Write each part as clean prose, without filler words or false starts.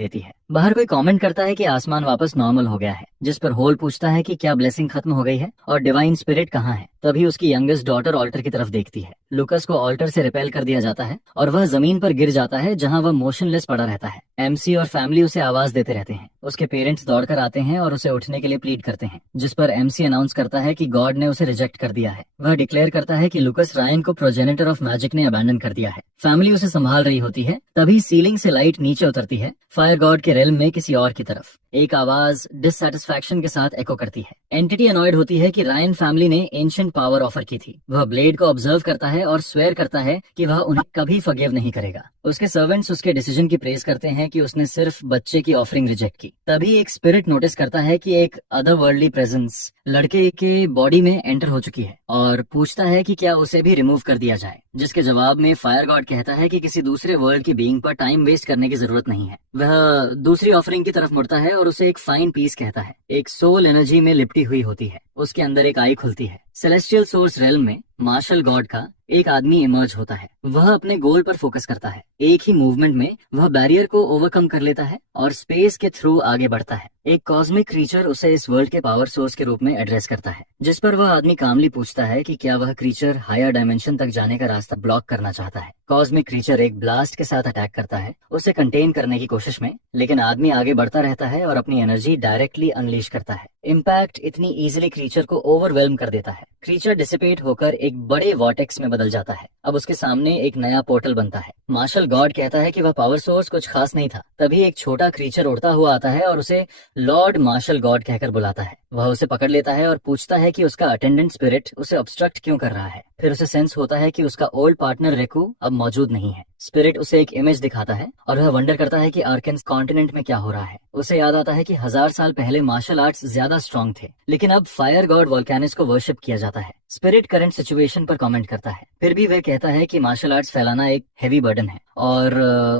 देती है। बाहर कोई कमेंट करता है कि आसमान वापस नॉर्मल हो गया है, जिस पर होल पूछता है कि क्या ब्लेसिंग खत्म हो गई है और डिवाइन स्पिरिट कहाँ है। तभी उसकी यंगेस्ट डॉटर ऑल्टर की तरफ देखती है। लुकस को ऑल्टर से रिपेल कर दिया जाता है और वह जमीन पर गिर जाता है, जहाँ वह मोशनलेस पड़ा रहता है। एमसी और फैमिली उसे आवाज देते रहते हैं। उसके पेरेंट्स दौड़कर आते हैं और उसे उठने के लिए प्लीड करते हैं, जिस पर एमसी अनाउंस करता है कि गॉड ने उसे रिजेक्ट कर दिया है। वह डिक्लेयर करता है कि लुकस रायन को प्रोजेनिटर ऑफ मैजिक ने अबैंडन कर दिया है। फैमिली उसे संभाल रही होती है। तभी सीलिंग से लाइट नीचे उतरती है, फायर गॉड के रेल्म में किसी और की तरफ। एक आवाज डिससैटिस्फैक्शन के साथ एको करती है। एंटिटी अनॉयड होती है कि रायन फैमिली ने एंशिएंट पावर ऑफर की थी। वह ब्लेड को ऑब्जर्व करता है और स्वेयर करता है कि वह उन्हें कभी फॉरगिव नहीं करेगा। उसके सर्वेंट्स उसके डिसीजन की प्रेज करते हैं कि उसने सिर्फ बच्चे की ऑफरिंग रिजेक्ट की। तभी एक स्पिरिट नोटिस करता है कि एक अदर वर्ल्डली प्रेजेंस लड़के के बॉडी में एंटर हो चुकी है और पूछता है कि क्या उसे भी रिमूव कर दिया जाए, जिसके जवाब में फायर गॉड कहता है कि किसी दूसरे वर्ल्ड की बीइंग पर टाइम वेस्ट करने की जरूरत नहीं है। वह दूसरी ऑफरिंग की तरफ मुड़ता है और उसे एक फाइन पीस कहता है। एक सोल एनर्जी में लिपटी हुई होती है। उसके अंदर एक आई खुलती है। सेलेस्टियल सोर्स रेल्म में मार्शल गॉड का एक आदमी इमर्ज होता है। वह अपने गोल पर फोकस करता है। एक ही मूवमेंट में वह बैरियर को ओवरकम कर लेता है और स्पेस के थ्रू आगे बढ़ता है। एक कॉस्मिक क्रीचर उसे इस वर्ल्ड के पावर सोर्स के रूप में एड्रेस करता है, जिस पर वह आदमी कामली पूछता है कि क्या वह क्रीचर हायर डायमेंशन तक जाने का रास्ता ब्लॉक करना चाहता है। कॉस्मिक क्रीचर एक ब्लास्ट के साथ अटैक करता है, उसे कंटेन करने की कोशिश में, लेकिन आदमी आगे बढ़ता रहता है और अपनी एनर्जी डायरेक्टली अनलीश करता है। इम्पैक्ट इतनी इजीली क्रीचर को ओवरवेल्म कर देता है। क्रीचर डिसिपेट होकर एक बड़े वॉर्टेक्स में बदल जाता है। अब उसके सामने एक नया पोर्टल बनता है। मार्शल गॉड कहता है कि वह पावर सोर्स कुछ खास नहीं था। तभी एक छोटा क्रीचर उड़ता हुआ आता है और उसे लॉर्ड मार्शल गॉड कहकर बुलाता है। वह उसे पकड़ लेता है और पूछता है कि उसका अटेंडेंट स्पिरिट उसे ऑब्स्ट्रक्ट क्यों कर रहा है। फिर उसे सेंस होता है कि उसका ओल्ड पार्टनर रेकू अब मौजूद नहीं है। स्पिरिट उसे एक इमेज दिखाता है और वह वंडर करता है कि आर्केन्स कॉन्टिनेंट में क्या हो रहा है। उसे याद आता है कि 1000 साल पहले मार्शल आर्ट्स ज्यादा स्ट्रांग थे, लेकिन अब फायर गॉड वोल्केनिस को वर्शिप किया जाता है। स्पिरिट करंट सिचुएशन पर कमेंट करता है। फिर भी वह कहता है कि मार्शल आर्ट्स फैलाना एक हेवी बर्डन है और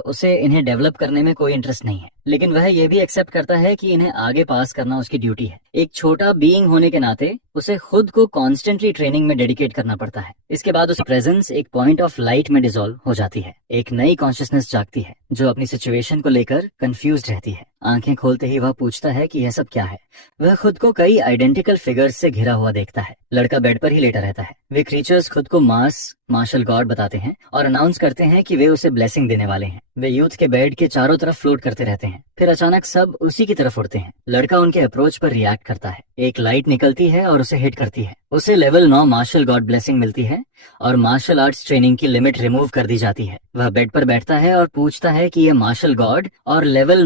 उसे इन्हें डेवलप करने में कोई इंटरेस्ट नहीं है, लेकिन वह यह भी एक्सेप्ट करता है कि इन्हें आगे पास करना उसकी ड्यूटी है। एक छोटा बीइंग होने के नाते उसे खुद को कॉन्स्टेंटली ट्रेनिंग में डेडिकेट करना पड़ता है। इसके बाद उसकी प्रेजेंस एक पॉइंट ऑफ लाइट में डिसॉल्व हो जाती है। एक नई कॉन्शियसनेस जागती है जो अपनी सिचुएशन को लेकर कंफ्यूज्ड रहती है। आंखें खोलते ही वह पूछता है कि यह सब क्या है। वह खुद को कई आइडेंटिकल फिगर्स से घिरा हुआ देखता है। लड़का बेड पर ही लेटा रहता है। वे क्रीचर्स खुद को मार्शल गॉड बताते हैं और अनाउंस करते हैं कि वे उसे ब्लेसिंग देने वाले हैं। वे यूथ के बेड के चारों तरफ फ्लोट करते रहते हैं। फिर अचानक सब उसी की तरफ उड़ते हैं। लड़का उनके अप्रोच पर रिएक्ट करता है। एक लाइट निकलती है और उसे हिट करती है। उसे लेवल 9 मार्शल गॉड ब्लेसिंग मिलती है और मार्शल आर्ट्स ट्रेनिंग की लिमिट रिमूव कर दी जाती है। वह बेड पर बैठता है और पूछता है कि यह मार्शल गॉड और लेवल